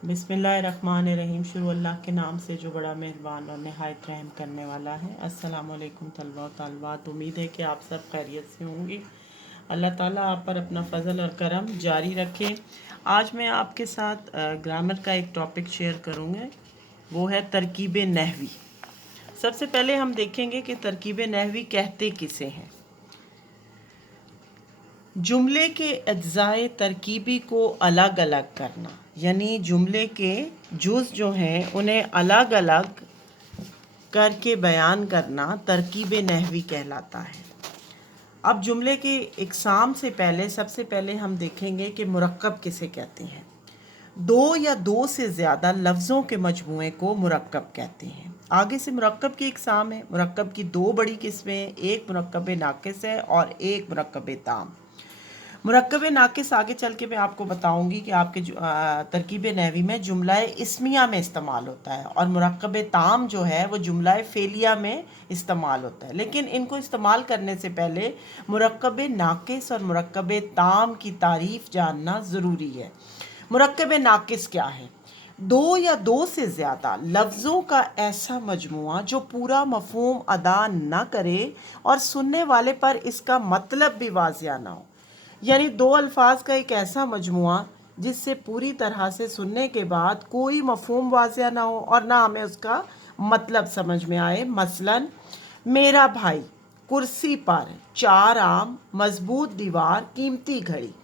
बिस्मिल्लाहिर्रहमानिर्रहीम। शुरू अल्लाह के नाम से जो बड़ा मेहरबान और नहायत रहम करने वाला है। अस्सलाम वालेकुम तलबा और तालिबात, उम्मीद है कि आप सब खैरियत से होंगे। अल्लाह ताला आप पर अपना फ़ज़ल और करम जारी रखे। आज मैं आपके साथ ग्रामर का एक टॉपिक शेयर करूँगा, वो है तरकीब नहवी। सबसे पहले हम देखेंगे कि तरकीब नहवी कहते किसे हैं। जुमले के अज्जाए तरकीबी को अलग अलग करना, यानी जुमले के जुज़ जो हैं उन्हें अलग अलग करके बयान करना तरकीब नहवी कहलाता है। अब जुमले के इक़साम से पहले सबसे पहले हम देखेंगे कि मुरक्कब किसे कहते हैं। दो या दो से ज़्यादा लफ्ज़ों के मजमूए को मुरक्कब कहते हैं। आगे से मुरक्कब की इक़साम है। मुरक्कब की दो बड़ी किस्में, एक मुरक्कब नाक़िस है और एक मुरक्कब ताम। मुरक्कब नाक़िस आगे चल के मैं आपको बताऊंगी कि आपके तरकीब नहवी में जुमला इस्मिया में इस्तेमाल होता है, और मुरक्कब ताम जो है वो जुमला फ़ेलिया में इस्तेमाल होता है। लेकिन इनको इस्तेमाल करने से पहले मुरक्कब नाक़िस और मुरक्कब ताम की तारीफ़ जानना ज़रूरी है। मुरक्कब नाक़िस क्या है? दो या दो से ज़्यादा लफ्ज़ों का ऐसा मजमुआ जो पूरा मफ़हूम अदा न करे और सुनने वाले पर इसका मतलब भी वाज़िया ना हो। यानी दो अल्फाज का एक ऐसा मजमुआ जिससे पूरी तरह से सुनने के बाद कोई मफ़हूम वाज़िया ना हो और ना हमें उसका मतलब समझ में आए। मसलन, मेरा भाई, कुर्सी पर, चार आम, मजबूत दीवार, कीमती घड़ी।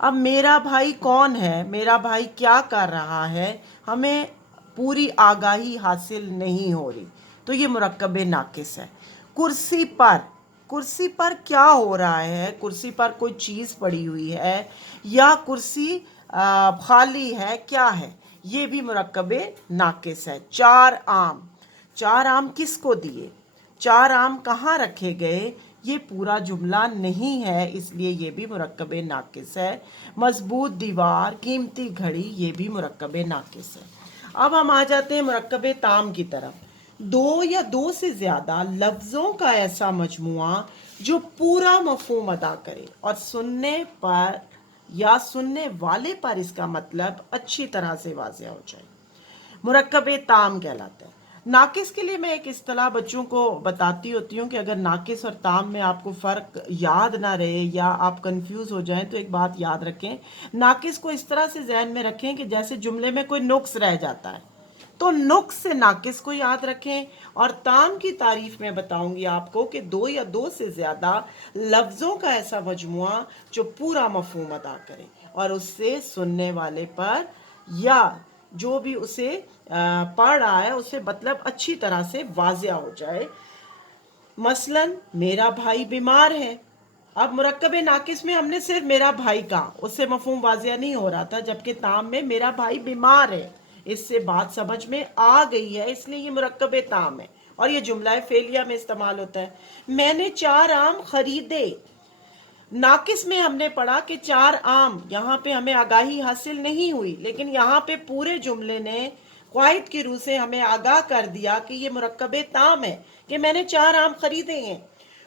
अब मेरा भाई कौन है, मेरा भाई क्या कर रहा है, हमें पूरी आगाही हासिल नहीं हो रही, तो ये मुरक्कब नाक़िस है। कुर्सी पर, कुर्सी पर क्या हो रहा है, कुर्सी पर कोई चीज़ पड़ी हुई है या कुर्सी खाली है, क्या है, ये भी मुरक्कब नाक़िस है। चार आम, चार आम किसको दिए, चार आम कहाँ रखे गए, ये पूरा जुमला नहीं है, इसलिए ये भी मुरक्कब नाक़िस है। मजबूत दीवार, कीमती घड़ी, ये भी मुरक्कब नाक़िस है। अब हम आ जाते हैं मुरक्कब ताम की तरफ। दो या दो से ज़्यादा लफ्ज़ों का ऐसा मजमुआ जो पूरा मफ़हूम अदा करे और सुनने पर या सुनने वाले पर इसका मतलब अच्छी तरह से वाज़िह हो जाए, मुरक्कब ताम कहलाता है। नाक़िस के लिए मैं एक इस्तिलाह बच्चों को बताती होती हूँ कि अगर नाक़िस और ताम में आपको फ़र्क याद ना रहे या आप कंफ्यूज हो जाएं तो एक बात याद रखें। नाक़िस को इस तरह से जहन में रखें कि जैसे जुमले में कोई नुक्स रह जाता है तो नुक्स से नाक़िस को याद रखें, और ताम की तारीफ में बताऊंगी आपको कि दो या दो से ज़्यादा लफ्ज़ों का ऐसा मजमुआ जो पूरा मफ़हूम अदा करे और उससे सुनने वाले पर या जो भी उसे पढ़ रहा है उसे मतलब अच्छी तरह से वाज़िया हो जाए। मसलन, मेरा भाई बीमार है। अब मुरक्कब नाक़िस में हमने सिर्फ मेरा भाई कहा, उससे मफ़हूम वाज़िया नहीं हो रहा था, जबकि ताम में मेरा भाई बीमार है, इससे बात समझ में आ गई है, इसलिए ये मुरक्कब ताम है और ये जुमला फ़ेलिया में इस्तेमाल होता है। मैंने चार आम खरीदे। नाक़िस में हमने पढ़ा कि चार आम, यहाँ पे हमें आगाही हासिल नहीं हुई, लेकिन यहाँ पे पूरे जुमले ने क़वाइद की रूह से हमें आगाह कर दिया कि ये मुरक्कब ताम है कि मैंने चार आम खरीदे हैं।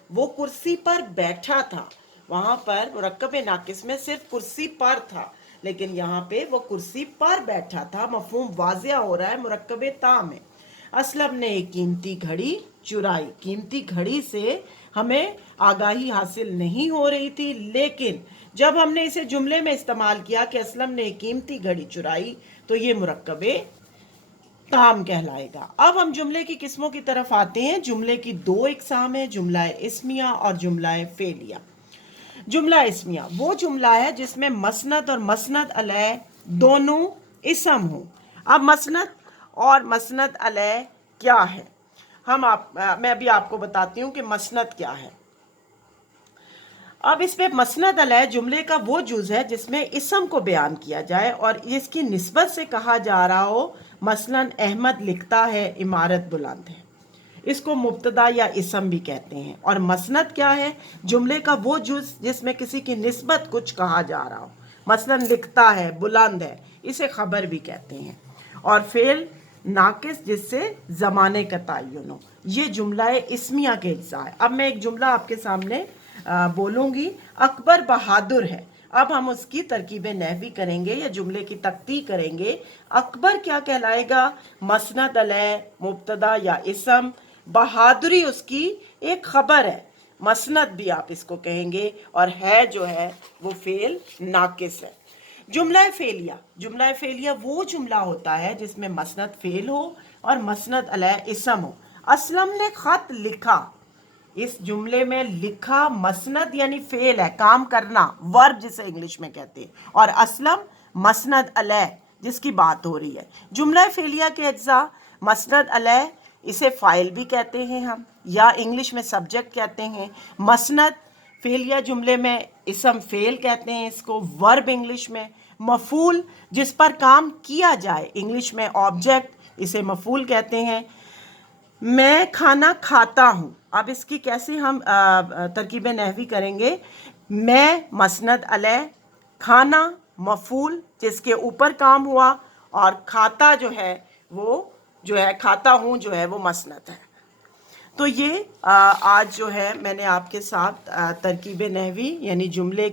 वो कुर्सी पर बैठा था, वहाँ पर मुरक्कब नाक़िस में सिर्फ कुर्सी पर था, लेकिन यहाँ पे वो कुर्सी पर बैठा था, मफ़हूम वाज़िया हो रहा है, मुरक्कब ताम है। असलम ने एक कीमती घड़ी चुराई। कीमती घड़ी से हमें आगाही हासिल नहीं हो रही थी, लेकिन जब हमने इसे जुमले में इस्तेमाल किया कि असलम ने एक कीमती घड़ी चुराई, तो ये मुरक्कब ताम कहलाएगा। अब हम जुमले की किस्मों की तरफ आते हैं। जुमले की दो इकसाम है, जुमला इस्मिया और जुमला फ़ेलिया। जुमला इस्मिया वो जुमला है जिसमें मसनद और मसनद अलैह दोनों इसम हो। अब मसनद और मसनद अलैह क्या है, मैं अभी आपको बताती हूँ कि मसनद क्या है। अब इसमें मसनद अलैह जुमले का वो जुज़ है जिसमें इसम को बयान किया जाए और इसकी निस्बत से कहा जा रहा हो। मसलन, अहमद लिखता है, इमारत बुलंद है। इसको मुब्तदा या इसम भी कहते हैं। और मसनद क्या है? जुमले का वो जुज़ जिसमें किसी की निस्बत कुछ कहा जा रहा हो। मसलन, लिखता है, बुलंद है, इसे खबर भी कहते हैं। और फेल नाक़िस जिससे ज़माने का तयन हो, ये जुमला इस्मिया के अज्जा है। अब मैं एक जुमला आपके सामने बोलूँगी। अकबर बहादुर है। اب ہم اس کی ترکیب نحوی کریں گے یا جملے کی تختی کریں گے. اکبر کیا کہلائے گا؟ مسند علیہ، مبتدا یا اسم. بہادری اس کی ایک خبر ہے، مسند بھی آپ اس کو کہیں گے، اور ہے جو ہے وہ فعل ناقص ہے. جملہ فعلیہ وہ جملہ ہوتا ہے جس میں مسند فعل ہو اور مسند علیہ اسم ہو. اسلم نے خط لکھا. اس جملے میں لکھا مسند یعنی فعل ہے، کام کرنا، ورب جسے انگلش میں کہتے ہیں، اور اسلم مسند علیہ جس کی بات ہو رہی ہے. جملہ فعلیہ کے اجزاء: مسند علیہ، اسے فاعل بھی کہتے ہیں ہم، یا انگلش میں سبجیکٹ کہتے ہیں. مسند فعلیہ جملے میں اسم فعل کہتے ہیں اس کو، ورب انگلش میں. مفعول، جس پر کام کیا جائے، انگلش میں آبجیکٹ، اسے مفعول کہتے ہیں. میں کھانا کھاتا ہوں. اب اس کی کیسے ہم ترکیب نحوی کریں گے؟ میں مسند علیہ، کھانا مفعول جس کے اوپر کام ہوا، اور کھاتا جو ہے وہ جو ہے کھاتا ہوں جو ہے وہ مسند ہے. تو یہ آج جو ہے میں نے آپ کے ساتھ ترکیب نحوی یعنی جملے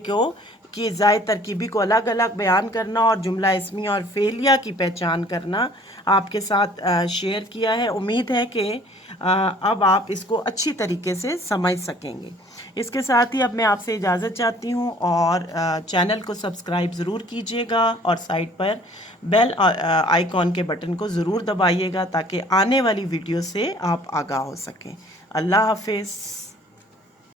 کی زائد ترکیبی کو الگ الگ بیان کرنا اور جملہ اسمی اور فعلیہ کی پہچان کرنا آپ کے ساتھ شیئر کیا ہے. امید ہے کہ اب آپ اس کو اچھی طریقے سے سمجھ سکیں گے. اس کے ساتھ ہی اب میں آپ سے اجازت چاہتی ہوں، اور چینل کو سبسکرائب ضرور کیجیے گا اور سائٹ پر بیل آئیکن کے بٹن کو ضرور دبائیے گا تاکہ آنے والی ویڈیو سے آپ آگاہ ہو سکیں. اللہ حافظ.